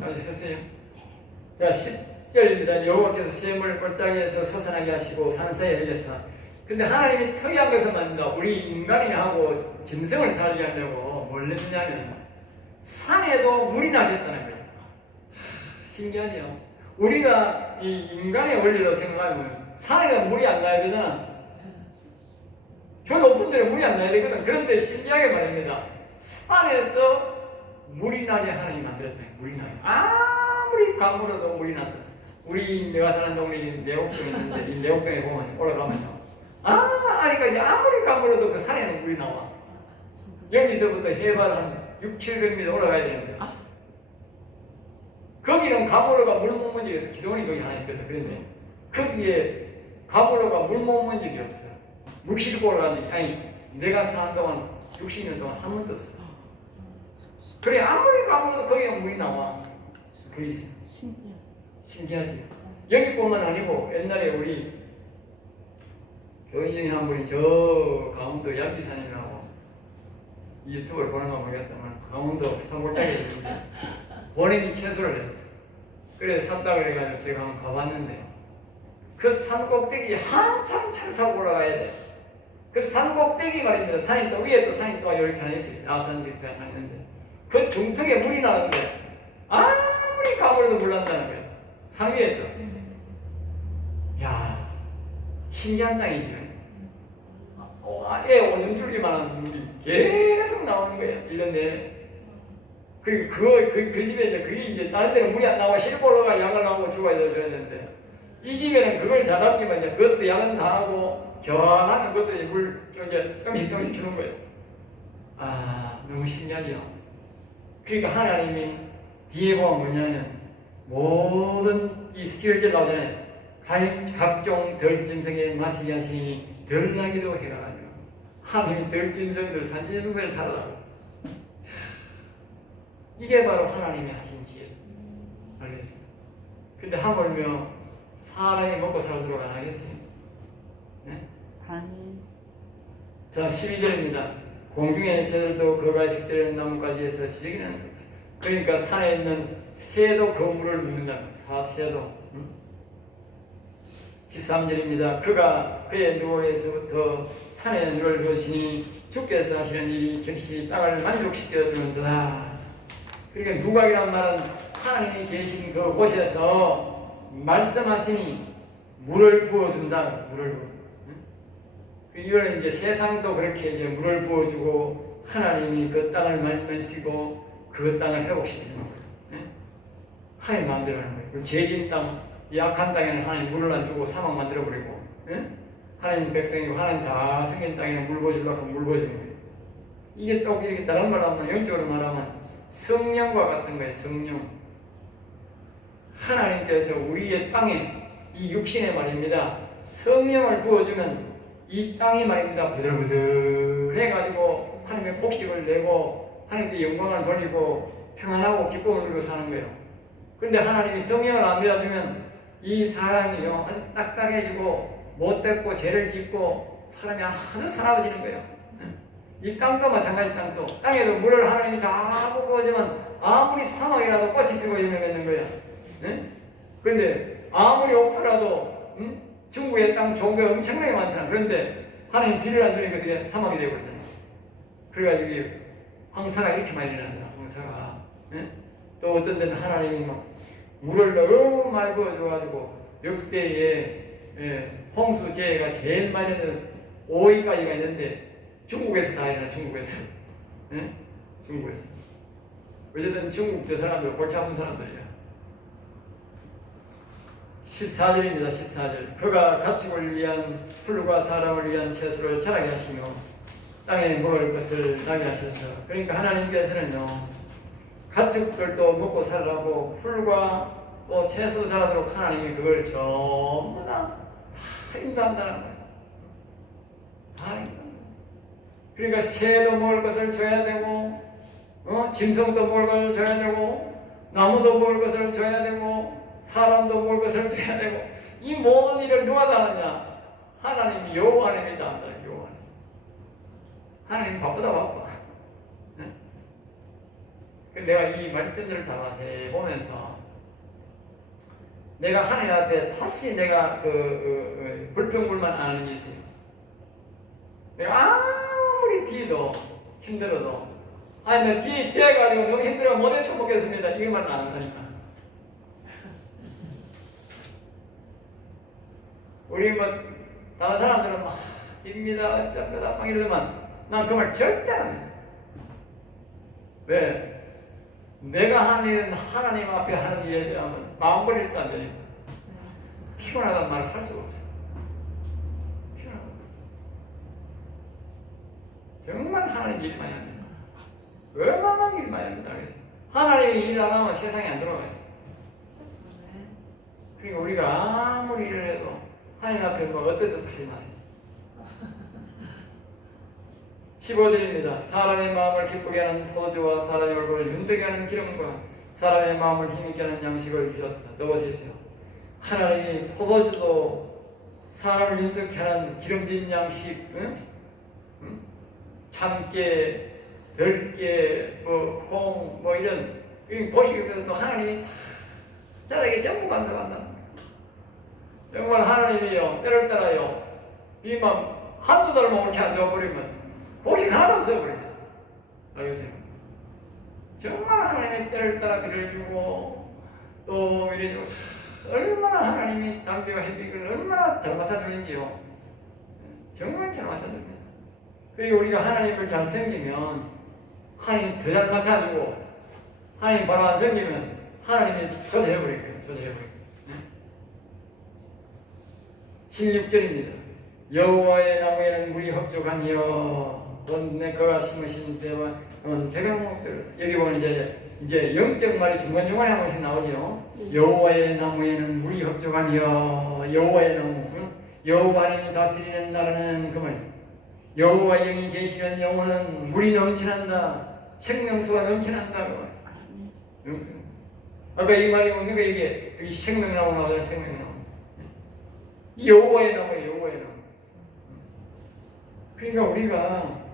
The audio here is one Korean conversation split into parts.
다시 썼어요. 자, 10절입니다. 여호와께서 셈을 골짜기에서 솟아나게 하시고 산사에 흘렸어. 근데 하나님이 특이한 것을 만든다. 우리 인간이 하고 짐승을 살게 하려고 뭘 했느냐면 산에도 물이 나겠다는 거예요. 신기하죠? 우리가 이 인간의 원리로 생각하면 산에도 물이 안 나야 되잖아. 저 높은 데는 물이 안 나야 되거든. 그런데 신기하게 말입니다. 산에서 물이 나게 하나님이 만들었다. 물이 나게. 아무리 강물어도 물이 난다. 우리 내가 사는 동네 내곡동에 있는데 이 내곡동에 보면 올라가면요. 그러니까 아무리 강물어도 그 산에는 물이 나와. 여기서부터 해발 한 600-700m 올라가야 되는데 거기는 가물어가 물 못 먼 적이 없어. 기도원이 거기 하나 있거든. 그런데 거기에 가물어가 물 못 먼 적이 없어. 물 싣고 올라가는 내가 사는 동안 60년 동안 한 번도 없어. 그래 아무리 가물어도 거기는 물이 나와. 그게 있어. 신기하지. 여기뿐만 아니고 옛날에 우리 교인이 한 분이 저 강원도 양비산이라고 유튜브를 보는 거 모르겠다만 강원도 산골짜기에 있는데 본인이 채소를 했어. 그래 산다고 해가지고 제가 한번 가봤는데 그 산 꼭대기 한참 차를 타고 올라가야 돼. 그 산 꼭대기 말입니다. 산이 또 위에 또 산이 또 이렇게 하나 있어요. 나산들이 하나 있는데 그 중턱에 물이 나는데 아무리 가물어도 물 난다는 거예요. 산 위에서. 야 신기한 땅이죠. 오줌 줄기만한 물이 계속 나오는 거예요. 1년 내내. 그리고 그 집에 이제 그게 이제 다른 데는 물이 안 나와 싣고 올라가 양을 하고 죽어야 되는데 이 집에는 그걸 잡았지만 이제 그것도 양은 다 하고 겨안하는 것도 이제 물 이제 조금씩 주는 거예요. 너무 신기하죠. 그러니까 하나님이 뒤에 보면 뭐냐면 모든 이 스티일들 나오잖아요. 각종 덜짐승의 마시게 하시니 덜 나기도 해가 가지고 하나님이 덜짐승들 산짐승들 살아라고. 이게 바로 하나님이 하신 지혜. 알겠습니다. 근데 하물며 사람이 먹고 살도록 안 하겠어요? 네? 자, 12절입니다. 공중의 새들도 그가 식되는 나뭇가지에서 지저귀는 그러니까 산에 있는 새도 그 물을 먹는다. 새도. 13절입니다. 그가 그의 누워에서부터 산에 눈을 두시니 주께서 하시는 일이 즉시 땅을 만족시켜 주는도다. 그러니까 누각이란 말은 하나님이 계신 그 곳에서 말씀하시니 물을 부어준다. 물을 부어. 이거는 이제 세상도 그렇게 이제 물을 부어주고 하나님이 그 땅을 만지고 그 땅을 회복시키는 거예요. 하나님 마음대로 하는 거예요. 그리고 죄진 땅, 약한 땅에는 하나님 물을 안 주고 사막 만들어버리고 하나님 백성이고 하나님 잘생긴 땅에는 물 부어주려고 하면 물 부어주는 거예요. 이게 또 이렇게 다른 말로 하면 영적으로 말하면 성령과 같은 거예요. 성령. 하나님께서 우리의 땅에 이 육신에 말입니다. 성령을 부어주면 이 땅이 말입니다. 부들부들해가지고 하나님의 복식을 내고 하나님께 영광을 돌리고 평안하고 기쁨을 누리고 사는 거예요. 그런데 하나님이 성령을 안 부어주면 이 사람이요 아주 딱딱해지고 못됐고 죄를 짓고 사람이 아주 사나워지는 거예요. 이 땅도 마찬가지. 땅에도 물을 하나님이 자꾸 부어주면 아무리 사막이라도 꽃이 피고 열매 맺는 거야. 그런데 아무리 옥토라도 중국의 땅 좋은 게 엄청나게 많잖아. 그런데 하나님 비를 안 주니까 그게 사막이 되어버리잖아. 그래가지고 황사가 이렇게 많이 일어난다. 황사가. 또 어떤 데는 하나님이 막 물을 너무 많이 부어줘가지고 역대의 홍수재해가 제일 많이 일어나는 5위까지가 있는데 중국에서 다 일어나. 중국에서. 중국에서. 어쨌든 중국 저 사람들 골치 아픈 사람들이야. 14절입니다. 14절. 그가 가축을 위한 풀과 사람을 위한 채소를 자라게 하시며 땅에 먹을 것을 나게 하셨어. 그러니까 하나님께서는요 가축들도 먹고 살라고 풀과 또 채소 자라도록 하나님이 그걸 전부 다 인도한다는 거예요. 다 인도한다. 그러니까 새도 먹을 것을 줘야 되고 짐승도 먹을 것을 줘야 되고 나무도 먹을 것을 줘야 되고 사람도 먹을 것을 줘야 되고 이 모든 일을 누가 다 하느냐? 하나님이 여호와 하나님이 다 한다. 여호와 하나님 바쁘다 바빠. 내가 이 말씀들을 자세히 보면서 내가 하나님 앞에 다시 내가 불평불만 안 하는 게 있어요. 내가 아무리 뒤도 힘들어도 나 뒤에 가지고 너무 힘들어 못 헤쳐먹겠습니다. 이것만 안 한다니까. 우리 뭐 다른 사람들은 막 뜁니다 어쩌다 막 이러더만 난 그 말 절대 안 해. 왜? 내가 하는 하나님 앞에 하는 일에 대하면 마음버릴도 안 되니까 피곤하다는 말을 할 수가 없어. 피곤하다. 정말 하나님 일이 많이 합니다. 얼마나 일 많이 합니다. 하나님이 일 안 하면 세상에 안 들어가요. 그러니까 우리가 아무리 일을 해도 하나님 앞에 뭐 어때서 하지 마세요. 15절입니다. 사람의 마음을 기쁘게 하는 포도주와 사람의 얼굴을 윤득게 하는 기름과 사람의 마음을 힘있게 하는 양식을 주셨다. 넣으십시오. 하나님이 포도주도 사람을 윤득게 하는 기름진 양식, 참깨, 들깨, 콩, 이런 보시기에도 하나님이 다 자라게 전부 간섭한다. 정말 하나님이요 때를 따라요 이만 한두 달만 이렇게 안 좋아버리면 복식 하나도 없어버립니다. 알겠어요? 정말 하나님의 때를 따라 비를 주고 또 이래주고 얼마나 하나님이 담비와 해비를 얼마나 잘 맞춰주는지요. 정말 잘 맞춰줍니다. 그리고 우리가 하나님을 잘 섬기면 하나님이 더 잘 맞춰주고 하나님 바로 안 섬기면 하나님이 조절해버릴게요. 조절해버릴게요. 16절입니다. 여호와의 나무에는 물이 흡족하니여 그가 심으신 백향목들. 여기 보면 이제 영적 말이 중간중간에 한 번씩 나오죠. 여호와의 나무에는 물이 흡족하니여. 여호와의 나무, 여호와 하나님이 다스리는 나라는 그 말. 여호와 영이 계시는 영혼은 물이 넘쳐난다. 생명수가 넘쳐난다. 그 말. 아까 이 말이 뭡니까? 이게 생명나무 나오잖아요. 생명나무. 여호와의 나무예요. 여호와의 나무. 그러니까 우리가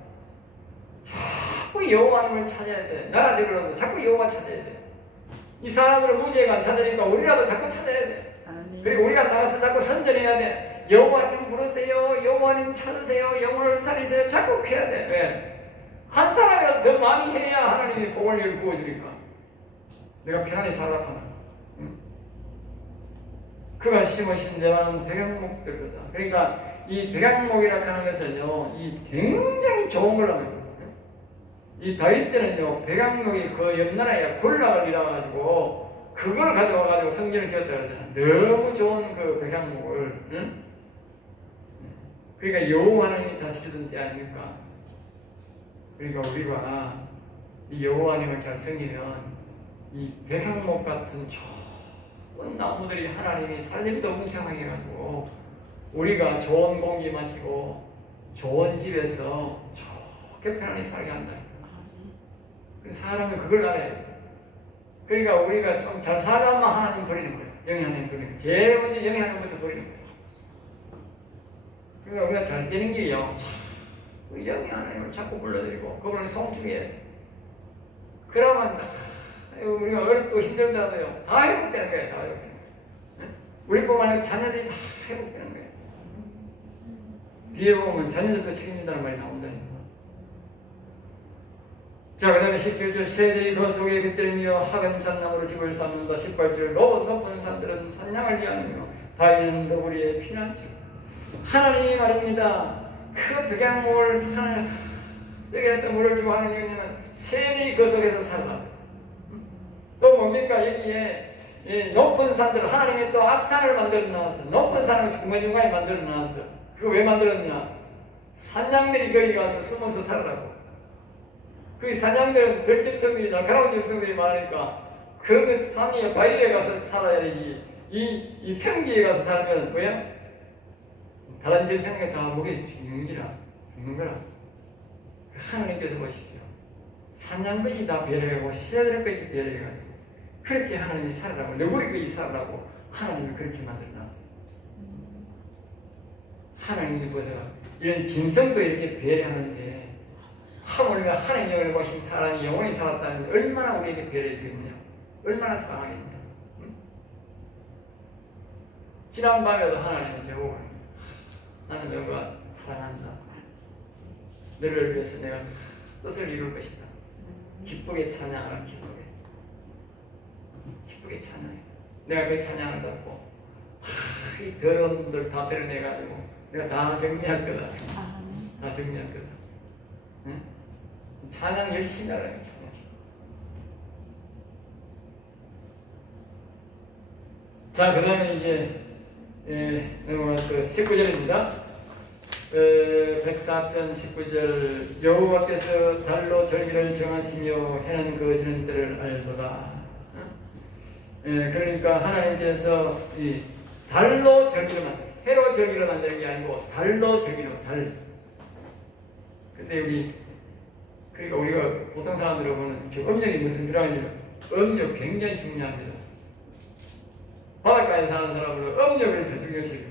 자꾸 여호와 하나님을 찾아야 돼. 나라지 그러는데 자꾸 여호와 찾아야 돼. 이 사람들은 무지해가 안 찾으니까 우리라도 자꾸 찾아야 돼. 그리고 우리가 나가서 자꾸 선전해야 돼. 여호와 하나님 부르세요. 여호와 하나님 찾으세요. 영혼을 살리세요. 자꾸 해야 돼. 왜? 한 사람이라도 더 많이 해야 하나님이 복을 부어주니까 내가 편안히 살아라 하나. 그가 심으신 데만 백향목들이다. 그러니까 이 백향목이라 하는 것은요, 이 굉장히 좋은 걸로 합니다. 이 다윗 때는요, 백향목이 그 옆나라에 군락을 일어가지고 그걸 가져와가지고 성전을 지었다 그러잖아요. 너무 좋은 그 백향목을. 응? 그러니까 여호와 하나님이 다스리던 때 아닙니까? 그러니까 우리가 이 여호와 하나님을 잘 섬기면 이 백향목 같은 좋은 나무들이 하나님이 살림도 뭉창하게 해가지고 우리가 좋은 공기 마시고 좋은 집에서 좋게 편안히 살게 한다. 사람이 그걸 알아야 돼. 그러니까 우리가 좀 잘 살아야만 하나님 버리는 거예요. 영이 하나님 버리는 거예요. 제일 먼저 영이 하나님부터 버리는 거예요. 그러니까 우리가 잘 되는 길이요. 우리 영이 하나님을 자꾸 불러드리고 그분을 송축해. 그러면 우리가 어렵고 힘들다도요 다 회복되는 거예요. 다 회복되는 거예요. 우리뿐만 아니라 자녀들이 다 회복되는 거예요. 뒤에 보면 자녀들도 책임진다는 말이 나온다니까. 자, 그 다음에 17절 새들이 그 속에 깃들이며 학은 잣나무로 집을 쌓는다. 18절 높은 산들은 산양을 위하며 바위는 너구리의 피난처. 하나님이 말입니다. 그 백향목을 저기에서 물을 주고 하는 이유는 새들이 그 속에서 살라. 또 뭡니까? 여기에 높은 산들 하나님이 또 악산을 만들어 놨어. 높은 산을 중간중간에 만들어 놨어. 그거 왜 만들었냐? 산양들이 거기 가서 숨어서 살라고. 그 산양들은 별집성들이 날카로운 점성들이 많으니까 그 산이 바위에 가서 살아야 되지. 이 평지에 가서 살면 뭐야? 다른 점성이 다 목에 죽는 거라. 하나님께서 보십시오. 산양까지 다 배려하고 새들까지 배려해가지고 그렇게 하나님이 살라고 너구리까지 살라고 하나님이 그렇게 만들어놨다. 하나님이 보세요. 이런 짐승도 이렇게 배려하는데 하물며 하나님 영을 보신 사람이 영원히 살았다는 얼마나 우리에게 배려해 주겠냐, 얼마나 사랑하겠냐. 응? 지난 밤에도 하나님은 제목을 나는 너가 사랑한다. 너를 위해서 내가 뜻을 이룰 것이다. 기쁘게 찬양하라. 기쁘게 찬양해. 내가 그 찬양을 듣고 이 더러운 놈들 다 드러내가지고 내가 다 정리할 거다. 다 정리할 거다. 응? 찬양 열심히 하라. 찬양. 자, 그 다음에 이제 넘어가서 19절입니다. 104편 19절 여호와께서 달로 절기를 정하시며 해는 그 저는 때를 알도다. 그러니까 하나님께서 이 달로 절기를 해로 절기를 만드는 게 아니고 달로 절기로 달. 근데 그러니까 우리가 보통 사람들이 보는 저 음력이 무슨 들어가냐면 음력 굉장히 중요합니다. 바닷가에 사는 사람들은 음력을 더 중요시.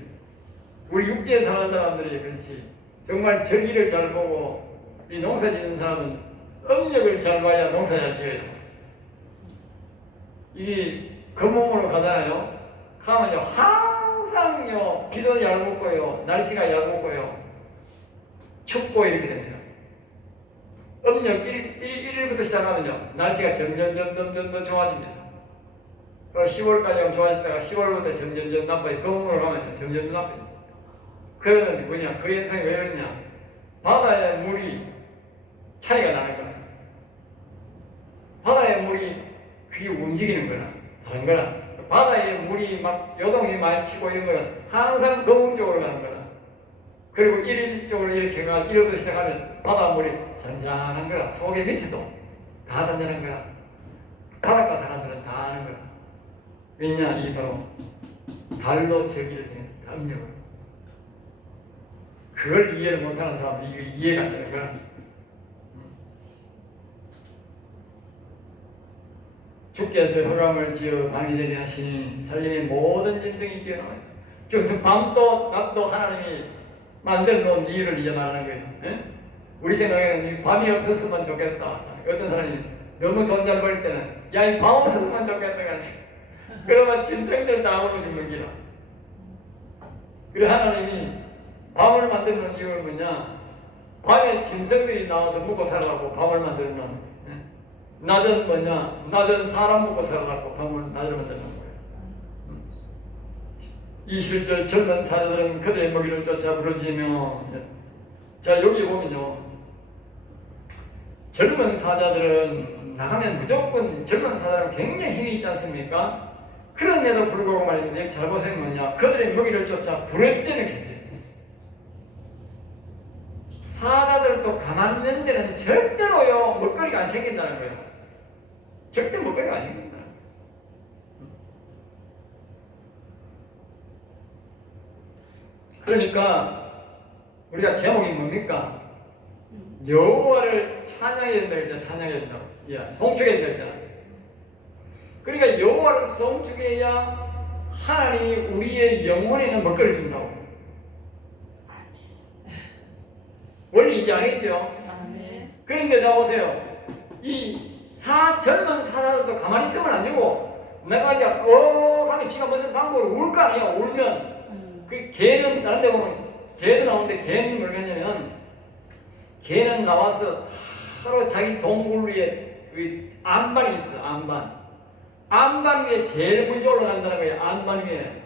우리 육지에 사는 사람들이 그렇지. 정말 절기를 잘 보고 이 농사 짓는 사람은 음력을 잘 봐야 농사 잘 지어요. 이 금음으로 가잖아요. 가면요 항상요 비도 얇고요, 날씨가 얇고요, 춥고 이렇게 됩니다. 음력 1일부터 시작하면요 날씨가 점점 좋아집니다. 그리고 10월까지 좋아졌다가 10월부터 점점 나빠요. 금음으로 가면요 점점 나빠요. 그러면 뭐냐? 그 현상이 왜 그러냐? 바다의 물이 차이가 나는 거야. 바다의 물이 그게 움직이는 거라. 다른 거라. 바다의 물이 막 요동이 많이 치고 이런 거는 항상 검은 쪽으로 가는 거라. 그리고 1일 쪽으로 이렇게 가 1일부터 시작하면 바다 물이 잔잔한 거라. 속에 밑에도 다 잔잔한 거라. 바닷가 사람들은 다 아는 거라. 왜냐? 이게 바로 달로 절기를 정해서 담력을. 그걸 이해를 못하는 사람은 이게 이해가 안 되는 거야. 주께서 흑암을 지어 밤이 되게 하시니 살림의 모든 짐승이 뛰어나와요. 지금 밤도 낮도 하나님이 만들어 놓은 이유를 이제 말하는 거예요. 에? 우리 생각에는 밤이 없었으면 좋겠다. 어떤 사람이 너무 돈 잘 벌 때는 야, 이 밤 없었으면 좋겠다. 그러면 짐승들 다 오르 죽는 기라. 그래 하나님이 밤을 만드는 이유는 뭐냐? 밤에 짐승들이 나와서 먹고 살라고 밤을 만드는. 낮은 뭐냐? 낮은 사람 먹고 살라고 밤을 낮을 만드는 거예요. 21절 젊은 사자들은 그들의 먹이를 쫓아 부르짖으며. 자, 여기 보면요 젊은 사자들은 나가면 무조건 젊은 사자들은 굉장히 힘이 있지 않습니까? 그런데도 불구하고 말인데 잘 보세요. 뭐냐? 그들의 먹이를 쫓아 부르짖는 게 있어요. 사자들도 가만히 있는 데는 절대로요 먹거리가 안 생긴다는 거예요. 절대 먹거리가 안 생긴다. 그러니까 우리가 제목이 뭡니까? 여호와를 찬양해야 된다 그랬잖아. 찬양해야 된다. 야, 송축해야 된다 그랬잖아. 그러니까 여호와를 송축해야 하나님이 우리의 영혼에는 먹거리를 준다고. 원리 이제 알겠죠? 그런데 자 보세요. 젊은 사자들도 가만히 있으면 안 되고 내가 이제 하면 지가 무슨 방법으로 울 거 아니야. 울면 그 개는 다른 데 보면 개도 나오는데 개는 뭐냐면 개는 나와서 바로 자기 동굴 위에 그 안반이 있어. 안반 위에 제일 먼저 올라간다는 거예요. 안반 위에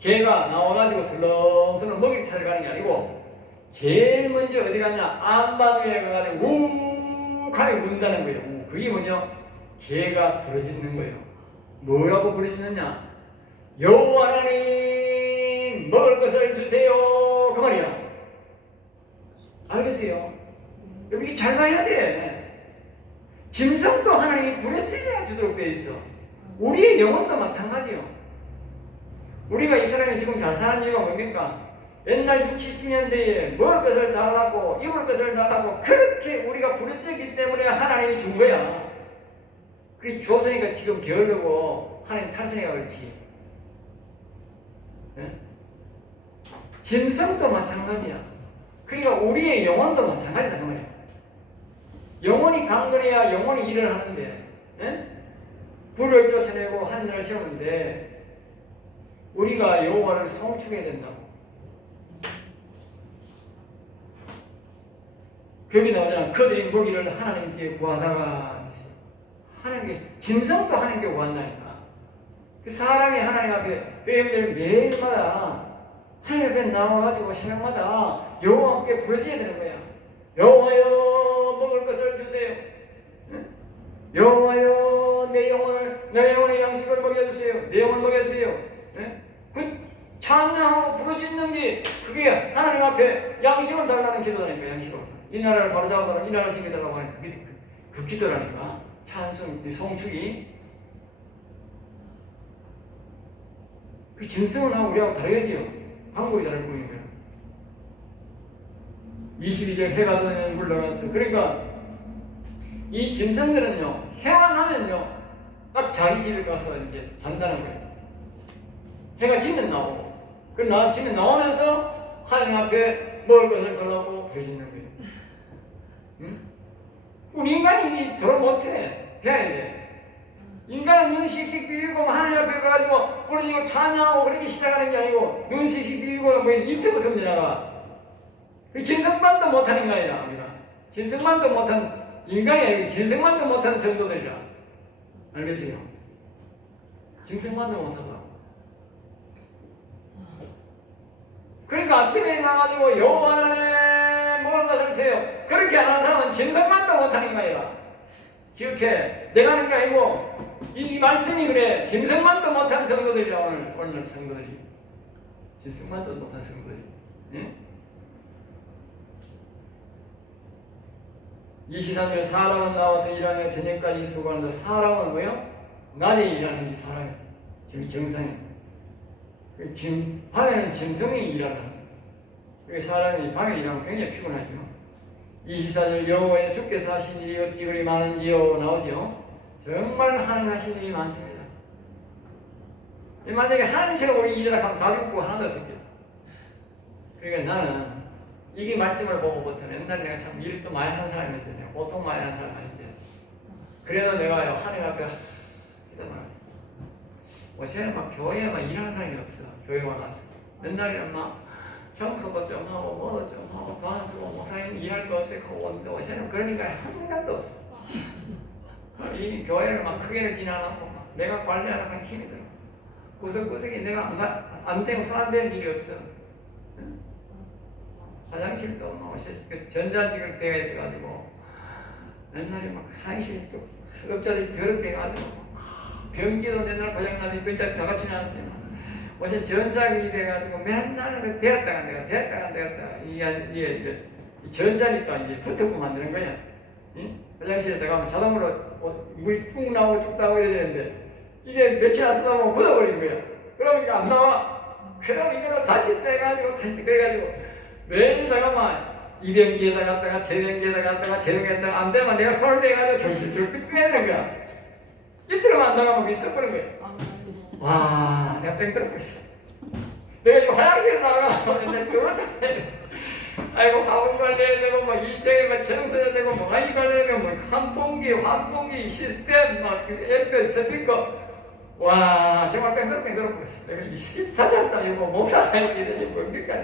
개가 나와가지고 슬렁슬렁 먹이 찾아 가는 게 아니고 제일 먼저 어디 가냐? 안반 위에 가가지고 우욱하게 운다는 거예요. 그게 뭐냐? 개가 부르짖는 거예요. 뭐라고 부르짖느냐? 여호와 하나님 먹을 것을 주세요. 그 말이야. 알겠어요? 여기 잘 봐야 돼. 짐승도 하나님이 부르짖어야 주도록 되어 있어. 우리의 영혼도 마찬가지요. 우리가 이 사람이 지금 잘 사는 이유가 뭡니까? 옛날 60, 70년대에 먹을 것을 달라고 입을 것을 달라고 그렇게 우리가 부르짖기 때문에 하나님이 준 거야. 그래 줬으니까 지금 게으르고 하나님 탈선해가 그렇지. 네? 짐승도 마찬가지야. 그러니까 우리의 영혼도 마찬가지다 그 말이야. 영혼이 강건해야 영혼이 일을 하는데, 예? 불을 쫓아내고 하늘을 세우는데 우리가 여호와를 송축해야 된다고. 거기 나오잖아. 그들이 먹이를 하나님께 구하다가, 하나님께, 짐승도 하나님께 구한다니까. 그 사람이 하나님 앞에, 그 형들 매일마다 하나님 앞에 나와가지고 새벽마다 여호와께 부르짖어야 되는 거야. 여호와여, 먹을 것을 주세요. 여호와여, 내 영혼의 양식을 먹여주세요. 내 영혼을 먹여주세요. 그 찬양하고 부르짖는 게 그게 하나님 앞에 양식을 달라는 기도라니까. 양식을, 이 나라를 바로잡아달라고, 이 나라를 지켜달라고 하는 그 기도라니까. 찬송, 송축이. 그 짐승은 하고 우리하고 다르겠지요. 방법이 다르고 있는 거예요. 22절 해가 되면 물러갔어. 그러니까 이 짐승들은요, 해가 나면요 딱 자기 집에 가서 이제 잔다는 거예요. 해가 지면 나오고, 그럼 지면 나오면서 하나님 앞에 먹을 것을 달라고 부르짖는 거예요. 응? 우리 인간이 더 못해. 해야 돼. 인간은 눈 씩씩 비비고 하나님 앞에 가가지고 부르짖고 찬양하고 그렇게 시작하는 게 아니고, 눈 씩씩 비비고 뭐 입대부터 지나가. 짐승만도 못한 인간이라 합니다. 짐승만도 못한 인간이 아니고 짐승만도 못한 성도들이라. 알겠어요? 짐승만도 못하다고. 그러니까 아침에 나가지고 여호와 하나님 먹을 것을 주세요. 그렇게 안 하는 사람은 짐승만도 못한 인간이라. 기억해. 내가 하는 게 아니고 이 말씀이 그래. 짐승만도 못한 성도들이라. 오늘 성도들이 짐승만도 못한 성도들이. 예? 24절 사람은 나와서 일하며 저녁까지 수고하는데, 사람은 뭐요? 낮에 일하는 게 사람이에요. 지금 정상이에요. 밤에는 짐승이 일하는. 사람이 밤에 일하면 굉장히 피곤하죠. 24절 여호와의 주께서 하신 일이 어찌 그리 많은지요 나오죠. 정말 하능하신 일이 많습니다. 만약에 하나님처럼 우리 일을 하면 다 죽고 하나도 없을 거예요. 그러니까 나는 이게 말씀을 보고부터는 옛날에 내가 참 일을 또 많이 하는 사람인데, 보통 많이 하는 사람 아닌데, 그래도 내가 하나님 앞에 기도만 하고, 어제는 막 교회에 막 일하는 사람이 없어. 교회만 왔어. 옛날에는 막 청소도 좀 하고 뭐도 좀 하고 도와주고 목사님 일할 거 없이 하고 오는데, 어제는 그러니까 한 명도 없어. 이 교회를 막 크게는 지나가고 막 내가 관리하려고 하기 힘이 들어. 구석구석에 내가 안 되고 손 안 되는 일이 없어. 화장실도 뭐 전자직을 되어 있어가지고 옛날에 막 화장실 흡자들이 더럽게 해가지고 변기도 옛날 고장나니 변자리 다 같이 나는데 무슨 전자직이 돼가지고 맨날 되었다가 내가 되었다가 이게 전자니까 이제 붙고 만드는 거야. 응? 화장실에 들어가면 자동으로 물이 뚝 나오고 뚝 나오고 이래야 되는데 이게 며칠 안 쓰다 보면 굳어버린 거야. 그럼 이게 안 나와. 그럼 이거를 다시 빼가지고 다시 그래가지고 매일 잠깐만 이 변기에다 갔다가 제 변기에다 갔다가 제 변기에다 안 되면 내가 손을 대가지고 졸졸졸 빼야 되는 거야. 이틀만 안 나가면 있어버린 거야. 와, 내가 뺑 들어버렸어. 내가 지금 화장실 나가면 내가 그걸 다 해야 돼. 아이고 화분 관리해야 되고 뭐 이쪽에 막 청소해야 되고 뭐 아이 관리해야 되고 뭐 환풍기 시스템 막 앱 스피커. 와, 정말 뺑 들어버렸어. 내가 이 사장도 아니고 목사도 아니고 이게 뭡니까?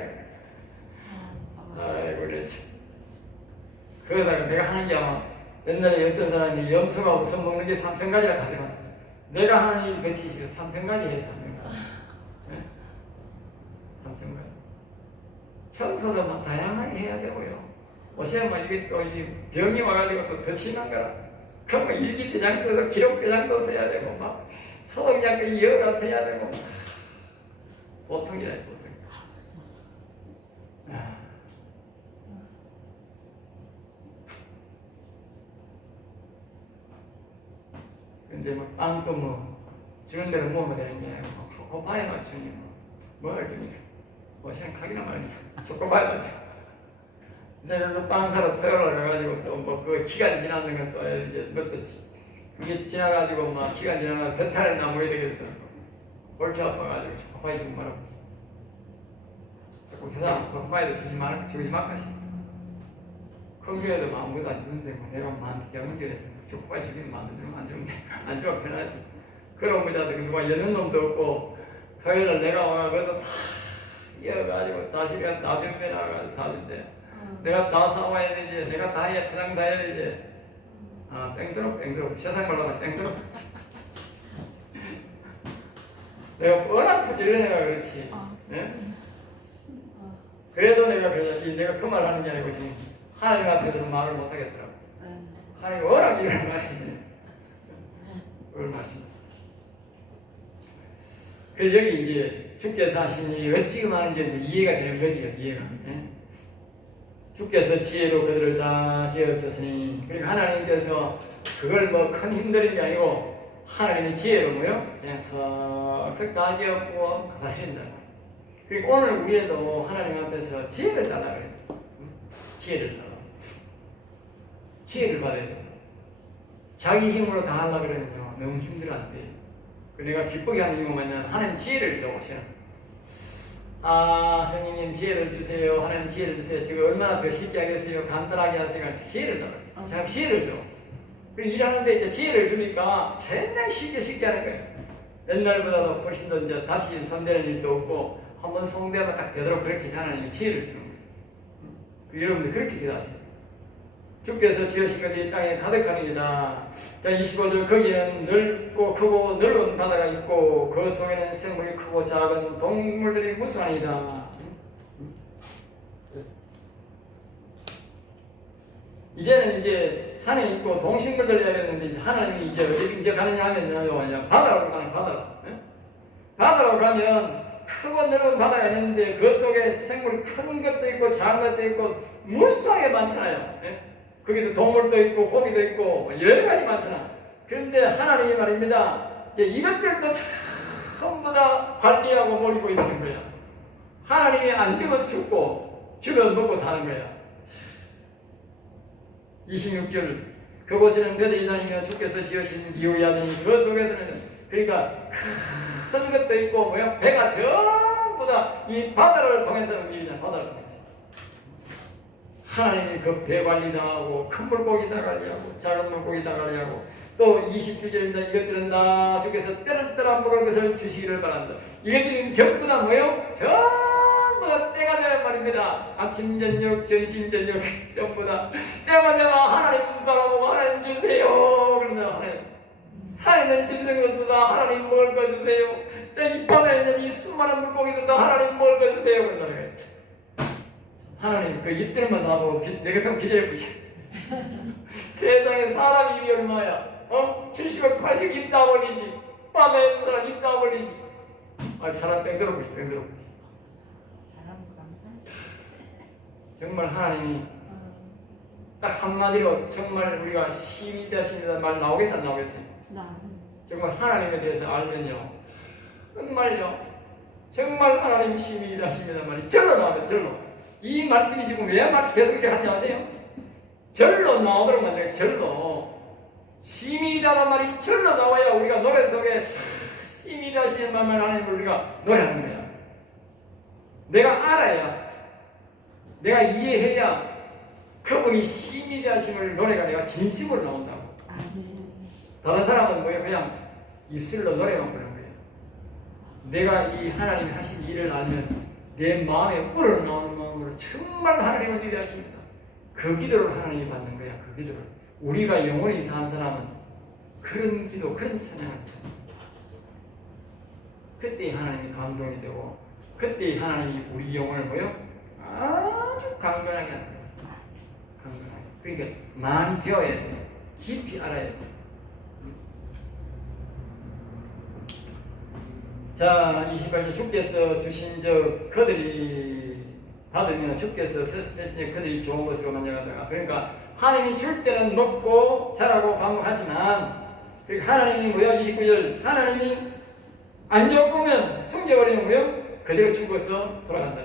아이고 그렇지. 그러다가 내가 하는 게 아마 옛날에 어떤 사람이 염소하고 선 먹는 게 3,000가지라 하지만 내가 하는 일이 그렇지 3,000가지 해. 3,000가지. 청소도 막 다양하게 해야 되고요. 어제 뭐 이게 또 이 병이 와가지고 또 더 심한 거라. 그럼 뭐 일기대장도 써, 기록대장도 써야 되고 막 소독약도 이어가 써야 되고 보통이라 보통. 근데 뭐 빵도 뭐 주는 대로 먹으면 되는 게 아니고 초코파이 맞추니 뭐를 주니까 뭐 생각하기나 말이야. 초코파이 맞추. 내가 빵 사러 토요일을 가가지고 또 뭐 그 기간 지나는 것도 이제 뭐또 그게 지나가지고 막 기간 지나가 배탈이 나무야 되겠어. 골치 아파가지고 초코파이 주고 말하고. 자꾸 회사 초코파이도 주지 말고. 건강에도 마음도 안 주는데 뭐 내가 마음도 정결해서 족발 죽이면 마음도 주면 안 주는데 안 주면 편하지. 그런 거자서 누가 여는 놈도 없고 토요일날 내가 와가지고 다 이어가지고 다시 내가 다 준비해놔가지고 다 준대. 내가 다 사와야 되지. 내가 다 해야 투장 다 해야 되지. 아 땡들어 세상 말로 땡들어. 내가 워낙 투지를 내가 그렇지. 네? 그래도 내가 내가 그 말 하는 게 아니고 지금 하나님한테도 말을 못 하겠더라고. 하나님 워낙 이런 말이지. 그런 말씀. 그래서 여기 이제 주께서 하시니 어찌 그만한지 이해가 되는 거지, 이해가. 예? 주께서 지혜로 그들을 다 지었으니, 그러니까 하나님께서 그걸 뭐 큰 힘든 게 아니고 하나님의 지혜로 뭐요? 그냥 석석 다 지었고 다스린다. 그리고 오늘 우리에도 하나님 앞에서 지혜를 달라 그래요. 지혜를 달라. 지혜를 받아야 돼. 자기 힘으로 다 하려고 그러면요 너무 힘들어한대. 내가 기쁘게 하는 이유가 뭐냐면 하나님 지혜를 줘보세요. 아 성령님 지혜를 주세요. 하나님 지혜를 주세요. 지금 얼마나 더 쉽게 하겠어요? 간단하게 하세요. 지혜를 달라. 자 지혜를 줘. 그리고 일하는데 이제 지혜를 주니까 굉장히 쉽게 하는 거예요. 옛날보다도 훨씬 더 이제 다시 손대는 일도 없고 한번 송대가 딱 되도록 그렇게 하나님이 지혜를 주는 거예요. 여러분들 그렇게 기도하세요. 주께서 지으신 것이 이 땅에 가득하니이다. 자 25절 거기에는 넓고 크고 넓은 바다가 있고 그 속에는 생물이 크고 작은 동물들이 무수하니이다. 이제는 이제 산에 있고 동식물들 이야기했는데 이제 하나님이 이제 어디 이제 가느냐 하면요 바다로 가는 바다로. 바다로 가면 크고 넓은 바다가 있는데 그 속에 생물 큰 것도 있고 작은 것도 있고 무수하게 많잖아요. 거기도 동물도 있고 고기도 있고 여러 가지 많잖아. 그런데 하나님이 말입니다. 이것들도 전부 다 관리하고 버리고 있는 거야. 하나님이 안 주면 죽고 주면 먹고 사는 거야. 26절 그곳에는 배들이 다니며 주께서 지으신 기후야더니 그 속에서는 그러니까 큰 것도 있고 뭐야 배가 전부 다 이 바다를 통해서 움직이잖아. 바다를 통해서 하나님이 그 배 관리 당하고 큰 물고기 다 관리하고 작은 물고기 다 관리하고 또 29절입니다. 이것들은 다 주께서 때를 따라 먹을 것을 주시기를 바란다. 이것들은 전부 다 뭐요? 전부 다 때가 되는 말입니다. 아침 저녁 점심 저녁 전부 다 때마다 하나님 바라보고 하나님 주세요. 그런다. 하나님 산에 있는 짐승들도 다 하나님 먹을 거 주세요. 이 바다에 있는 이 수많은 물고기도 다 하나님 먹을 거 주세요. 그런다. 하나님 그 입들만 나보고 내 같은 기대해보시. 세상에 사람 입이 얼마야? 70억 80억 입 다 벌리지. 바다에 있는 사람 입 다 벌리지. 아 사람 뺑들어보시. 정말 하나님이 딱 한마디로 정말 우리가 힘이 되십니다 말 나오겠어 안 나오겠어요? 정말 하나님에 대해서 알면요 정말 하나님 힘이 되십니다 말이 절로 나와요. 절로. 이 말씀이 지금 왜 계속 이렇게 하는지 아세요? 절로 나오도록 만들어요. 절로. 힘이 다란 말이 절로 나와야 우리가 노래 속에 힘이 다시는 말만 하나님을 우리가 노래하는 거야. 내가 알아야 내가 이해해야 그분이 힘이 되심을 노래가 내가 진심으로 나온다고. 다른 사람은 뭐야 그냥 입술로 노래만 부르는 거예요. 내가 이 하나님이 하신 일을 알면 내 마음에 우러나오는 마음으로 정말 하나님을 기대하십니다. 그 기도를 하나님이 받는 거야. 그 기도를. 우리가 영원히 사는 사람은 그런 기도, 그런 찬양을 해요. 그때 하나님이 감동이 되고 그때 하나님이 우리 영혼을 뭐요? 아주 강건하게 하는 거예요. 강건하게. 그러니까 많이 배워야 돼요. 깊이 알아야 돼요. 자, 28절 주께서 주신 그들이 받으면 주께서 펴신 그들이 좋은 것으로 만져가다가 그러니까 하나님이 줄 때는 먹고 자라고 방문하지만 그러니까 하나님이 뭐야? 29절 하나님이 안 좋으면 숨겨버리면 뭐요? 그대로 죽어서 돌아간다.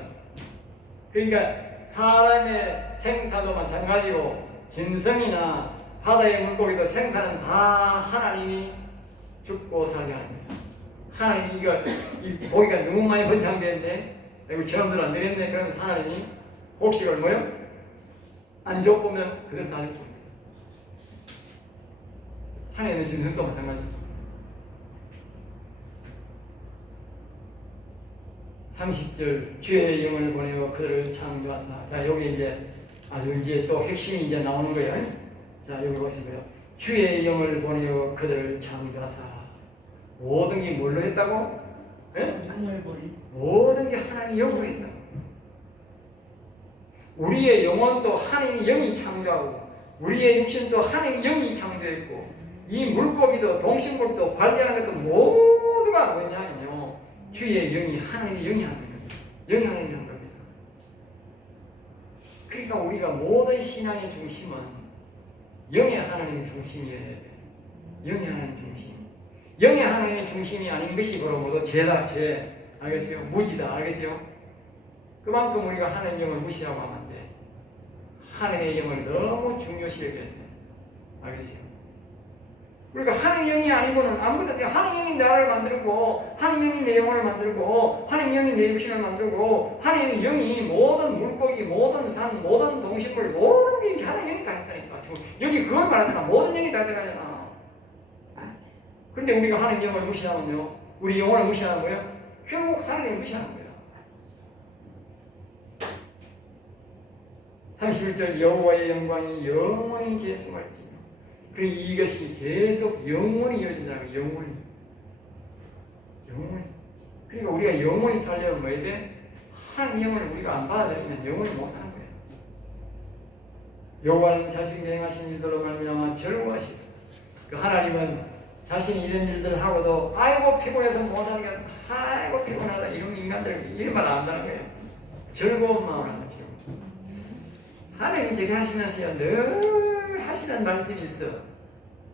그러니까 사람의 생사도 마찬가지고 짐승이나 바다의 물고기도 생사는 다 하나님이 죽고 살게 합니다. 하나님이 이 고기가 너무 많이 번창되는데 이거 저놈들 안 되겠네. 그러면서 하나님이 곡식을 뭐요? 안 좁으면 그대로 다 좁습니다. 산에 있는 짐승도 마찬가지입니다. 30절 주의 영을 보내어 그들을 창조하사. 자, 여기 이제 아주 이제 또 핵심이 이제 나오는 거예요. 자, 여기 보시고요. 주의 영을 보내어 그들을 창조하사. 모든 게 뭘로 했다고? 예? 모든 게 하나님이 영으로 했다. 우리의 영혼도 하나님이 영이 창조하고, 우리의 육신도 하나님이 영이 창조했고, 이 물고기도 동식물도 관리하는 것도 모두가 뭐냐면요, 주의 영이 하나님의 영이 하는 겁니다. 영이 하나님이 하는 겁니다. 그러니까 우리가 모든 신앙의 중심은 영의 하나님 중심이어야 돼. 영의 하나님 중심. 영의 하나님의 중심이 아닌 것이 바로 모두 죄다, 죄. 알겠어요? 무지다. 알겠죠? 그만큼 우리가 하나님의 영을 무시하고 하면 안 돼. 하나님의 영을 너무 중요시 여겨야 돼. 알겠어요? 우리가 하나님의 영이 아니고는 아무것도 안 돼. 하나님의 영이 나를 만들고, 하나님의 영이 내 영혼을 만들고, 하나님의 영이 내 육신을 만들고, 하나님의 영이 모든 물고기, 모든 산, 모든 동식물, 모든 게 하나님의 영이 다 했다니까. 여기 그걸 말하잖아. 모든 영이 다 들어가잖아. 그런데 우리가 하나님의 영을 무시하면요, 우리 영혼을 무시하는 거예요. 결국 하나님을 무시하는 거예요. 31절 여호와의 영광이 영원히 계속할지며. 그리고 이것이 계속 영원히 이어진다는 거예요. 영원히. 그러니까 우리가 영원히 살려면 뭐야 돼? 한 영을 우리가 안 받아들이면 영원히 못 사는 거예요. 여호와는 자신이 행하신 일들로 말미암아 즐거워하시고, 그 하나님은 자신이 이런 일들을 하고도 아이고 피곤해서 못 사는 게 아이고 피곤하다 이런 인간들 이런 말 안 한다는 거예요. 즐거운 마음을 하는 거죠. 하나님이 저렇게 하시면서요 늘 하시는 말씀이 있어.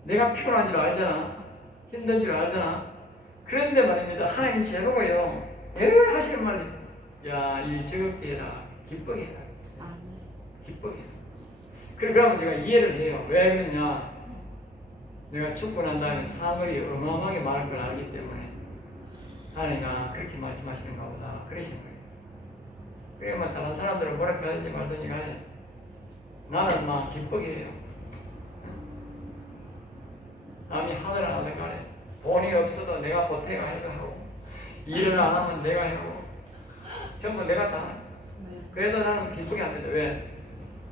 내가 피곤한 줄 알잖아. 힘든 줄 알잖아. 그런데 말입니다. 하나님 제로고요 늘 하시는 말이 야, 이 즐겁게 해라. 기쁘게 해라. 기쁘게 해라. 그러면 제가 이해를 해요. 왜 그러냐. 내가 죽고 난 다음에 사물이 어마어마하게 많을 걸 알기 때문에 하나님이 그렇게 말씀하시는가 보다 그러신 거예요. 그러면 다른 사람들은 뭐라 하든지 말든지 간에 나는 막 기쁘게 해요. 남이 하든 안 하든 간에 돈이 없어도 내가 보태가 해도 하고 일을 안 하면 내가 하고 전부 내가 다 하는. 그래도 나는 기쁘게 합니다. 왜?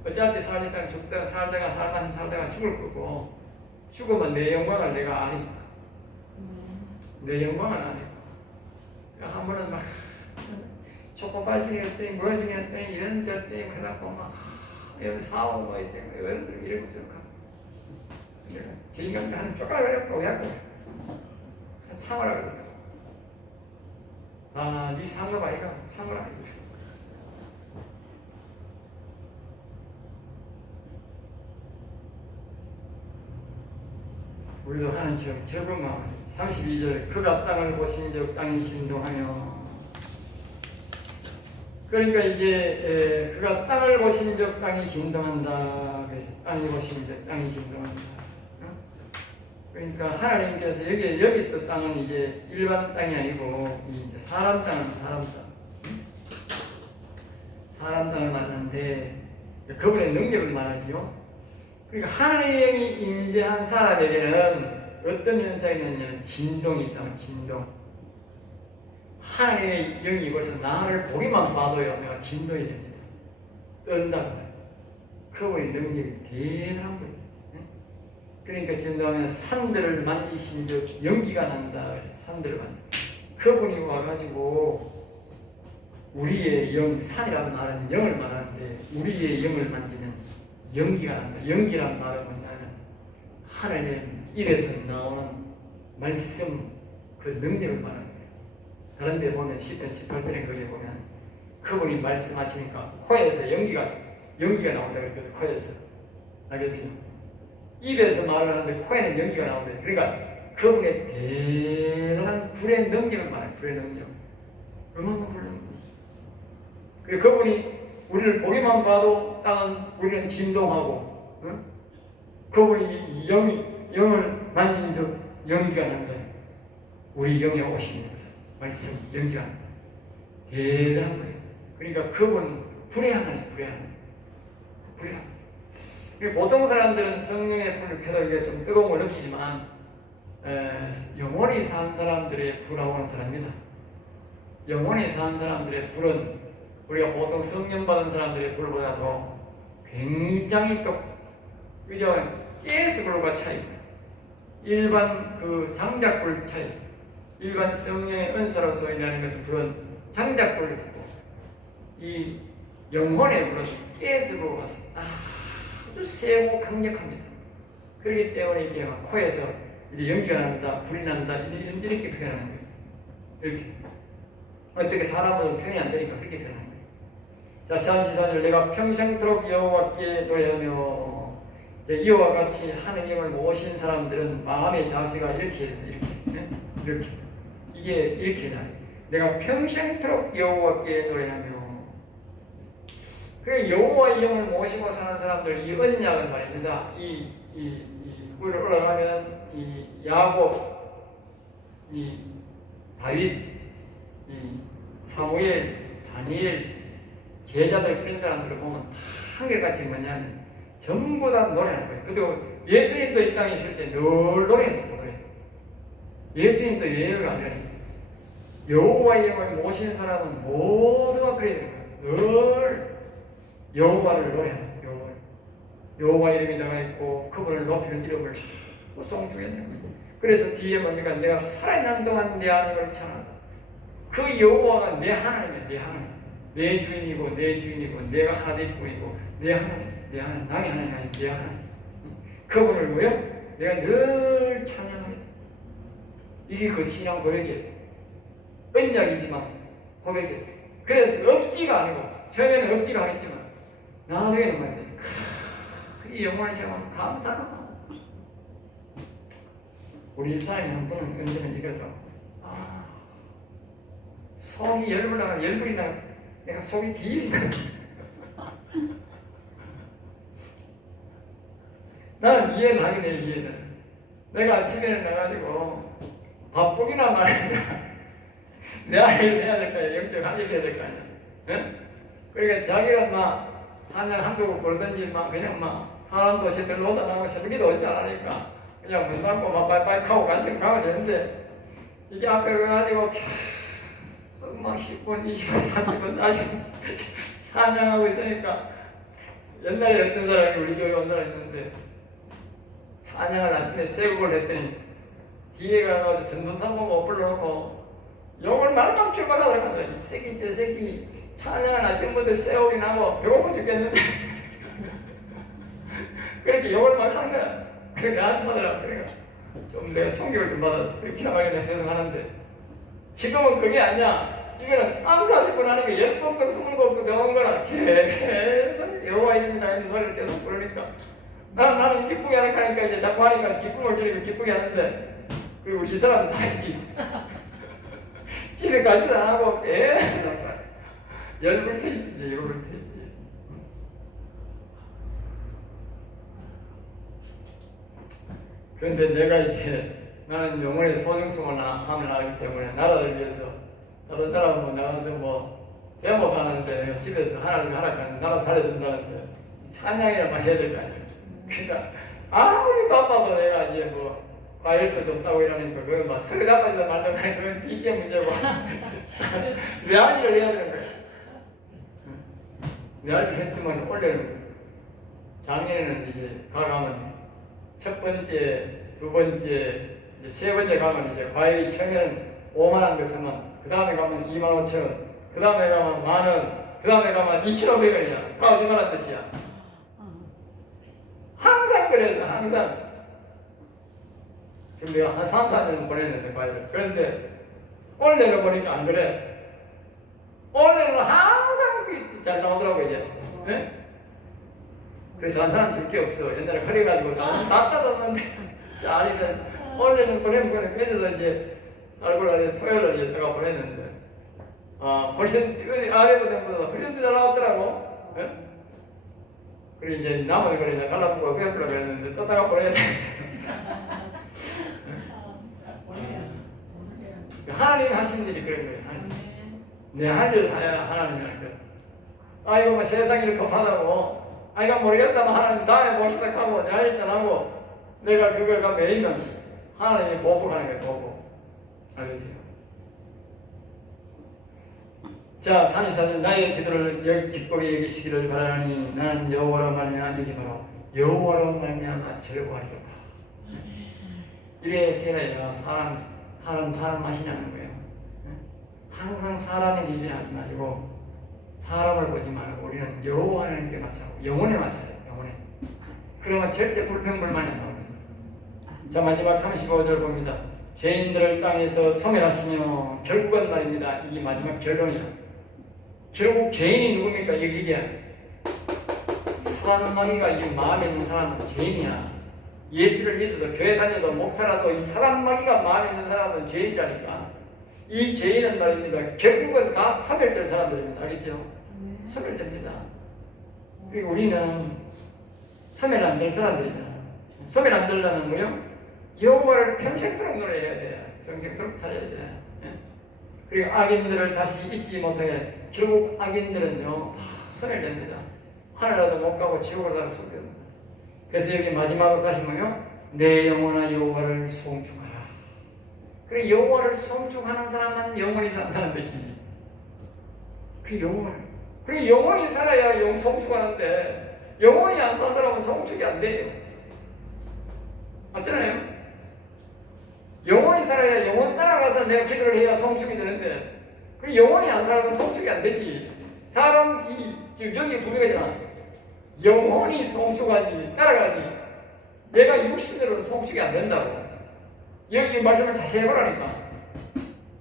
어차피 살다가 죽다가 살다가 죽을 거고 죽으면 내 영광을 내가 아니까. 내 영광을 아니까. 한 번은 막 초코바이 중이었더니 뭐 중이었더니 이런 저더니 그래갖고 막 이런 사오고 뭐 있더니 여러분들 이런 거 좀 저 인간들 하는 쪼가리를 왜 하고 참으라 그러더라고. 아, 네 상급 아이가 참으라 이거. 우리도 하는 적은 마음. 32절 그가 땅을 보신즉 땅이 진동하며. 그러니까 이제 그가 땅을 보신즉 땅이 진동한다. 그래서 땅이 보신즉 땅이 진동한다. 그러니까 하나님께서 여기 또 땅은 이제 일반 땅이 아니고 이제 사람 땅은 사람 땅을 말하는데 그분의 능력을 말하지요. 그러니까 하나님의 영이 임재한 사람에게는 어떤 현상이 있느냐, 진동이 있다면 진동. 하나님의 영이 벌써 나를 보기만 봐도요, 내가 진동이 됩니다. 뜬다고 말이에요. 그분의 능력이 대단한 거예요. 그러니까 진동하면 산들을 만지신 즉 연기가 난다. 그래서 산들을 만지. 그분이 와가지고 우리의 영, 산이라고 말하는 영을 말하는데 우리의 영을 만지면 연기가 난다. 연기란 말은 뭐냐면 하나님의 입에서 나오는 말씀 그 능력을 말하는 거예요. 다른 데 보면 10편 18편에 거기에 보면 그분이 말씀하시니까 코에서 연기가 나온다 그랬거든요. 코에서. 알겠어요? 입에서 말을 하는데 코에는 연기가 나온다. 그러니까 그분의 대단한 불의 능력을 말해요. 불의 능력. 얼마나 불능력. 그리고 그분이 우리를 보기만 봐도 땅은 우리는 진동하고, 응? 그분이 영을 만진 적 연기가 난다. 우리 영에 오시는 거죠. 말씀 연기가 난다. 대단한 거예요. 그러니까 그분 불의 하나님, 불의 하나님. 불의 하나님. 보통 사람들은 성령의 불을 켜도 이게 좀 뜨거운 걸 느끼지만 영원히 산 사람들의 불하고는 다릅니다. 영원히 산 사람들의 불은 우리가 보통 성령 받은 사람들의 불보다도 굉장히 또 가스 불과 차이, 일반 그 장작불 차이, 일반 성령의 은사로서 일하는 것은 그런 장작불이고 이 영혼의 불은 가스불과 아주 세고 강력합니다. 그렇기 때문에 이게 막 코에서 연기가 난다, 불이 난다 이렇게 표현하는 거예요. 이렇게 어떻게 사람은 표현이 안 되니까 그렇게 표현하는 거예요. 자, 34절 내가 평생토록 여호와께 노래하며 이와 같이 하느님을 모신 사람들은 마음의 자세가 이렇게 이렇게 이게 이렇게냐. 내가 평생토록 여호와께 노래하며 그 여호와의 영을 모시고 사는 사람들 이 언약은 말입니다. 이 위로 올라가면 이 야곱, 이 다윗, 이 사무엘, 다니엘 제자들 그런 사람들을 보면 다 한결같이 뭐냐면 전부 다 노래하는 거예요. 그리고 예수님도 이 땅에 있을 때 늘 노래했죠. 노래. 예수님도 예외가 아니라니까. 여호와의 영을 모시는 사람은 모두가 그래야 되는 거예요. 늘 여호와를 노래하는 거예요. 여호와 이름이 나가 있고 그분을 높이는 이름을 자꾸 송축했는 거예요. 그래서 뒤에 뭡니까? 내가 살아있는 동안 내 하나님을 찬양한다. 그 여호와가 내 하나님이야. 내 하나님. 내 주인이고 내 주인이고 내가 하나님 뿐이고 내 하나님. 내 하나님, 남의 하나님 아니 내 하나님. 그분을 뭐요? 내가 늘 찬양해. 이게 그 신앙 고백이에요. 언약이지만 고백이에요. 그래서 억지가 아니고 처음에는 억지가 아니지만 나중에는 말이에요. 이 영원히 생활 감사하다. 우리 집사람이 한 번은 언제는 이러더라고. 속이 열불이 나 내가 속이 뒤집어. 나는 이해는 하긴 해, 이해는. 내가 아침에는 나가지고 밥국이나 말이야. 내 아이를 해야 될 거 아니야. 영적 한일 해야 될 거 아니야. 응? 그러니까 자기는 막 한양 한두 곡 부르든지 막 그냥 막 사람도 새벽 오다 나고 새벽에도 오지 않으니까 그냥 문 닫고 막 빨리빨리 하고 가면 되는데 이게 앞에 가가지고 계속 막 10분, 20분, 30분, 40분 찬양하고 있으니까 옛날에 어떤 사람이 우리 교회 온 사람이 있는데 찬양을 아침에 세곡을 했더니 뒤에 가가지고 전도사모가 불러놓고 욕을 말만 출발하더라고요. 이 새끼 저 새끼 찬양을 아침부터 세곡이 나고 배고파 죽겠는데 그렇게 욕을 막 하는 거야. 그래 나한테 하더라고. 그러니까 좀 내가 총격을 좀 받았어. 그렇게 하면 계속 하는데 지금은 그게 아니야. 이거는 30-40분 하는 게 10곡도 20곡도 좋은 거라 계속 여호와 이름이다 이런 노래를 계속 부르니까 나는 기쁘게 하니까 이제 자꾸 하니까 기쁨을 드리고 기쁘게 하는데 그리고 우리 집사람은 다시 집에 가지도 안 하고 계속 열불 터지지 열불 터지지. 그런데 내가 이제 나는 영혼의 소중성을 함을 하기 때문에 나라를 위해서 다른 사람은 나가서 뭐 대목하는데 집에서 하나님 하라고 나라 살려준다는데 찬양이나 막 해야 될 거 아니에요. 그러니까 아무리 바빠서 내가 이제 뭐 과일도 좀 따고 이러니까 그건 막 설가까지도 말도 안 해. 그건 뒤째 문제고 외할일을 해야 되는 거예요. 외할일 했지만 원래는 작년에는 이제 가가면 첫 번째, 두 번째, 이제 세 번째 가면 이제 과일이 천연 5만 원 같으면 그 다음에 가면 2만 5천 원, 그 다음에 가면 만 원, 그 다음에 가면 2,500원이야. 그거 얼마나 뜻이야? 항상 그래서 항상. 지금 내가 한 3, 4년 보냈는데 과일을. 그런데 올해는 보니까 안 그래. 올해는 항상 잘 나오더라고 이제. 네? 그래서 한 사람 줄 게 없어. 옛날에 그래가지고 다 땄었는데 짜리는 올해는 보내면 그래서 이제 쌀골 토요일을 이제 내가 보냈는데 훨씬 아래보다 훨씬 잘 나왔더라고. 네? 그리고 이제 남은 걸 이제 갈라보고 빼앗으려고 했는데 떴다가 보내야 되겠어. 하나님이 하신 일이 그런 거예요. 하나님. 내 할 일을 하나님이 하는 거예요. 아이고 뭐 세상이 이렇게 급하다고 아이가 모르겠다면 하나님 다음에 봅시다 하고 내가 일단 하고 내가 그거가 매이면 하나님이 보복하는 거예요. 보복. 알겠어요? 자, 34절 나의 기도를 기쁘게 여기시기를 바라니 나는 여호와로 말미암아 여기 바로 여호와로 말미암아 즐거워하리로다. 이래 세라야 사람 맛이냐는 거예요. 항상 사람의 기준에 하지 마시고 사람을 보지 말고 우리는 여호와 하나님께 맞춰고 영혼에 맞춰야 돼요. 영혼에. 그러면 절대 불평불만이 안 나옵니다. 자, 마지막 35절 봅니다. 죄인들을 땅에서 소멸하시며 결국은 말입니다. 이게 마지막 결론이야. 결국 죄인이 누굽니까? 이게 사단마귀가 이 마음에 있는 사람은 죄인이야. 예수를 믿어도 교회 다녀도 목사라도 이 사단마귀가 마음에 있는 사람은 죄인이라니까. 이 죄인은 말입니다. 결국은 다 소멸될 사람들입니다. 알겠죠? 소멸됩니다. 그리고 우리는 소멸 안 될 사람들이잖아. 소멸 안 되려면 뭐요? 여호와를 평생토록 노래해야 돼. 평생토록 찾아야 돼. 그리고 악인들을 다시 잊지 못하게 결국 악인들은요 다 소멸됩니다. 하늘나라도 못 가고 지옥으로 다 쏟겨집니다. 그래서 여기 마지막으로 다시 뭐요? 내 영혼아 여호와를 송축하라. 그리고 여호와를 송축하는 사람은 영원히 산다는 뜻이지. 그 영혼을. 그리고 영원히 살아야 송축하는데 영원히 안 산 사람은 송축이 안 돼요. 맞잖아요? 영원히 살아야 영원 따라가서 내가 기도를 해야 성축이 되는데 그 영원히 안 살아가면 성축이 안 되지. 사람이 지금 여기 분명하잖아. 영원히 성축하지 따라가지. 내가 육신으로는 성축이 안 된다고. 여기 말씀을 자세히 해보라니까.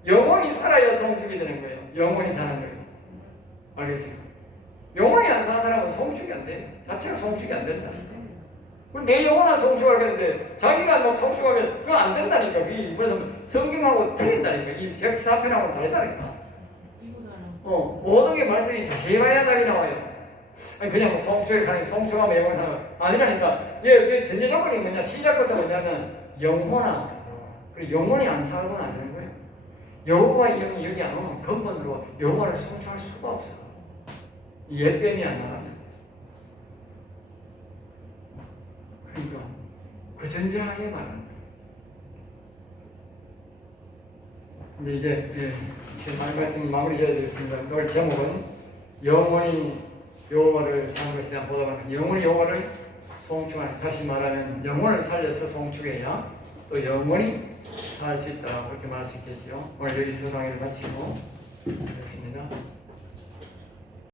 영원히 살아야 성축이 되는 거예요. 영원히 사는 거예요. 알겠습니까? 영원히 안 사는 사람은 성축이 안 돼. 자체가 성축이 안 된다니까. 내 영원한 성축을 하겠는데 자기가 막 성축하면 그거 안 된다니까. 그래서 성경하고 틀린다니까. 이 104편하고 다르다니까. 모든 게 말씀이 자세히 봐야 답이 나와요. 아니 그냥 뭐 성축에 가는 성축하면 영원하면 아니라니까. 얘 전제 조건이 뭐냐? 시작부터 뭐냐면 영원한. 그리고 영원히 안 살고는 안 되는 거예요. 여호와의 영이 여기 안 오면 근본으로 여호와를 성축할 수가 없어. 예뱀이 안 나갑니다. 그러니까 그 전제하에 말합니다. 근데 이제 말씀이 마무리해야 되겠습니다. 오늘 제목은 영원히 여호와를 사는 것에 대한 보답은 영원히 여호와를 송축하는. 다시 말하면 영혼을 살려서 송축해야 또 영원히 살 수 있다. 그렇게 말할 수 있겠죠. 오늘 여기서 강의를 마치고 하겠습니다.